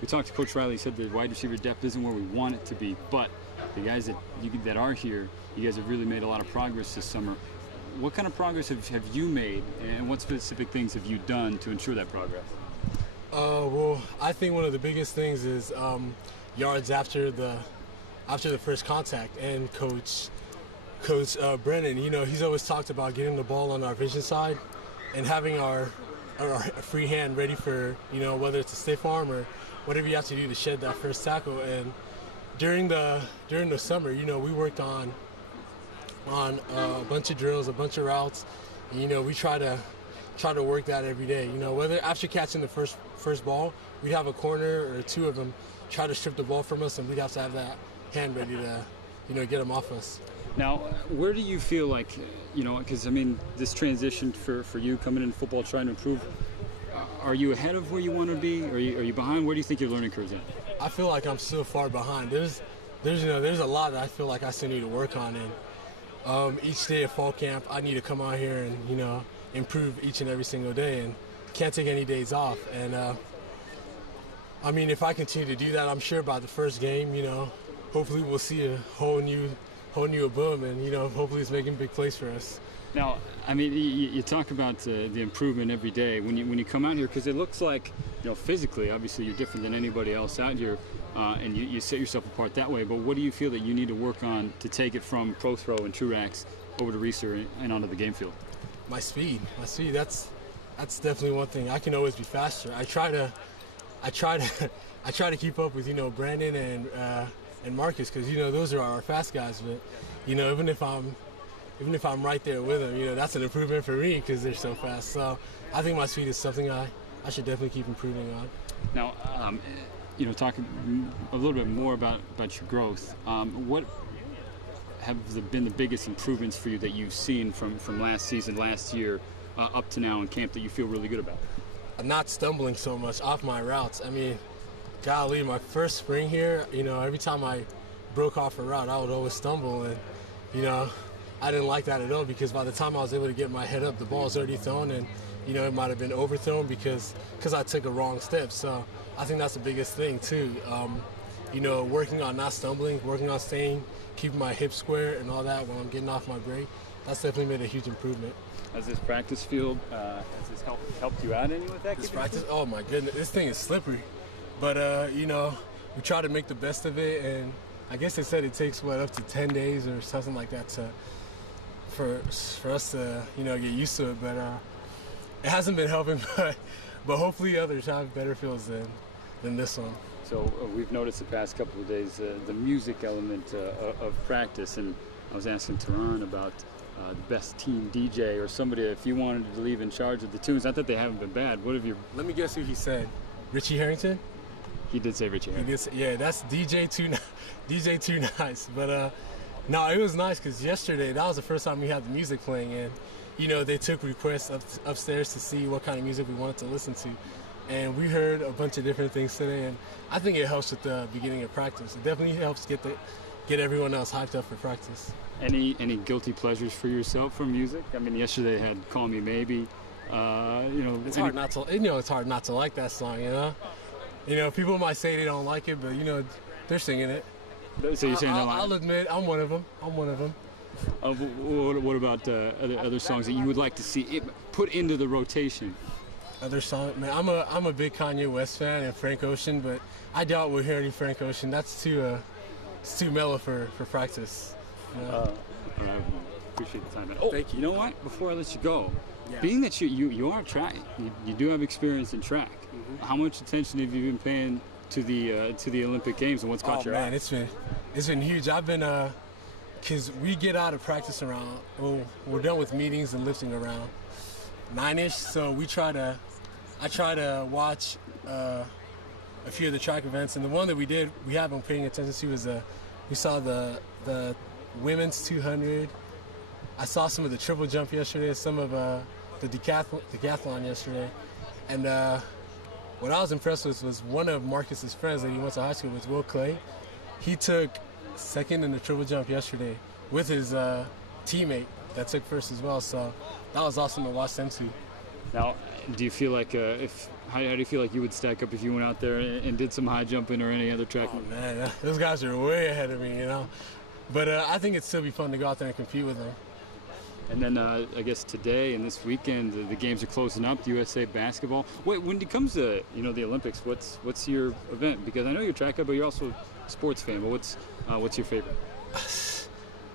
we talked to Coach Riley. He said the wide receiver depth isn't where we want it to be, but the guys that are here, you guys have really made a lot of progress this summer. What kind of progress have you made, and what specific things have you done to ensure that progress? Well, I think one of the biggest things is yards after the first contact. And Coach Brennan, he's always talked about getting the ball on our vision side and having our free hand ready for, whether it's a stiff arm or whatever you have to do to shed that first tackle. And during the summer, we worked on a bunch of drills, a bunch of routes. And, we try to work that every day. Whether after catching the first ball, we'd have a corner or two of them try to strip the ball from us, and we'd have to have that hand ready to, get them off us. Now, where do you feel like, because this transition for you coming into football, trying to improve, are you ahead of where you want to be? Are you behind? Where do you think your learning curve is at? I feel like I'm still far behind. There's a lot that I feel like I still need to work on, and each day of fall camp, I need to come out here and improve each and every single day, and can't take any days off. And if I continue to do that, I'm sure by the first game, hopefully we'll see a whole new Obum, and hopefully it's making big plays for us. Now, you talk about the improvement every day when you come out here, because it looks like, physically, obviously you're different than anybody else out here, and you set yourself apart that way. But what do you feel that you need to work on to take it from pro throw and true racks over to Reeser and onto the game field? My speed. That's definitely one thing. I can always be faster. I try to keep up with Brandon and Marcus, because those are our fast guys. But even if I'm right there with them, that's an improvement for me because they're so fast. So I think my speed is something I should definitely keep improving on. Now, talking a little bit more about your growth. What have been the biggest improvements for you that you've seen from last season, last year, up to now in camp that you feel really good about? Not stumbling so much off my routes. Golly, my first spring here, every time I broke off a route, I would always stumble, and I didn't like that at all, because by the time I was able to get my head up, the ball was already thrown, and it might have been overthrown because I took a wrong step. So I think that's the biggest thing too. Working on not stumbling, working on keeping my hips square and all that when I'm getting off my break. That's definitely made a huge improvement. Has this practice field, has this helped you out any with that? This practice, oh my goodness, this thing is slippery. But we try to make the best of it, and I guess they said it takes up to 10 days or something like that for us to get used to it. But it hasn't been helping, but hopefully others have better fields than this one. So we've noticed the past couple of days the music element of practice, and I was asking Tehran about the best team DJ or somebody, if you wanted to leave in charge of the tunes. Not that they haven't been bad. What have you? Let me guess who he said. Richie Harrington? He did say Richie Harrington. Yeah, that's DJ Too Nice. But no, it was nice because yesterday, that was the first time we had the music playing, and they took requests upstairs to see what kind of music we wanted to listen to. And we heard a bunch of different things today, and I think it helps with the beginning of practice. It definitely helps get everyone else hyped up for practice. Any guilty pleasures for yourself from music? Yesterday had "Call Me Maybe." It's hard not to. It's hard not to like that song. People might say they don't like it, but they're singing it. So you're saying I'll admit I'm one of them. What about other songs that you would like to see put into the rotation? Other songs, man. I'm a big Kanye West fan and Frank Ocean, but I doubt we'll hear any Frank Ocean. That's too mellow for practice. All right, appreciate the time, man. Thank you. You know what? Before I let you go, yeah. Being that you are track, you do have experience in track. Mm-hmm. How much attention have you been paying to the Olympic Games, and what's caught your eye? It's been huge. I've been because we get out of practice around. Well, we're done with meetings and lifting around 9ish. So I try to watch a few of the track events, and the one that we have been paying attention to was we saw the women's 200. I saw some of the triple jump yesterday, some of the decathlon yesterday, and what I was impressed with was one of Marcus's friends that he went to high school with, Will Clay. He took second in the triple jump yesterday with his teammate that took first as well. So that was awesome to watch them too. Now, do you feel like how do you feel like you would stack up if you went out there and did some high jumping or any other track? Oh man, those guys are way ahead of me, you know. But I think it'd still be fun to go out there and compete with them. And then I guess today and this weekend the games are closing up. The USA basketball. Wait, when it comes to the Olympics, what's your event? Because I know you're a track guy, but you're also a sports fan. But what's your favorite?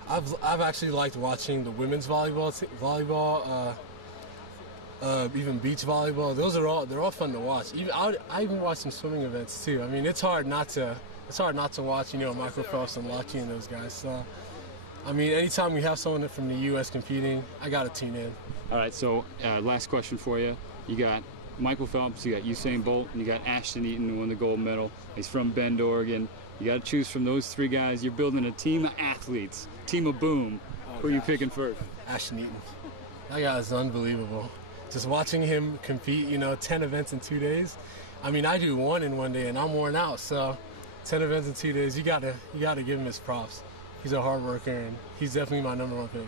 I've actually liked watching the women's volleyball, even beach volleyball. They're all fun to watch. I even watch some swimming events too. I mean, it's hard not to watch, Michael Phelps and Lockie and those guys. So, I mean, anytime we have someone from the U.S. competing, I gotta tune in. All right. So, last question for you. You got Michael Phelps, you got Usain Bolt, and you got Ashton Eaton, who won the gold medal. He's from Bend, Oregon. You got to choose from those three guys. You're building a team of athletes, team of boom. Who are you picking first? Ashton Eaton. That guy is unbelievable. Just watching him compete, 10 events in 2 days. I mean, I do one in 1 day, and I'm worn out. So, 10 events in 2 days, you gotta give him his props. He's a hard worker, and he's definitely my #1 pick.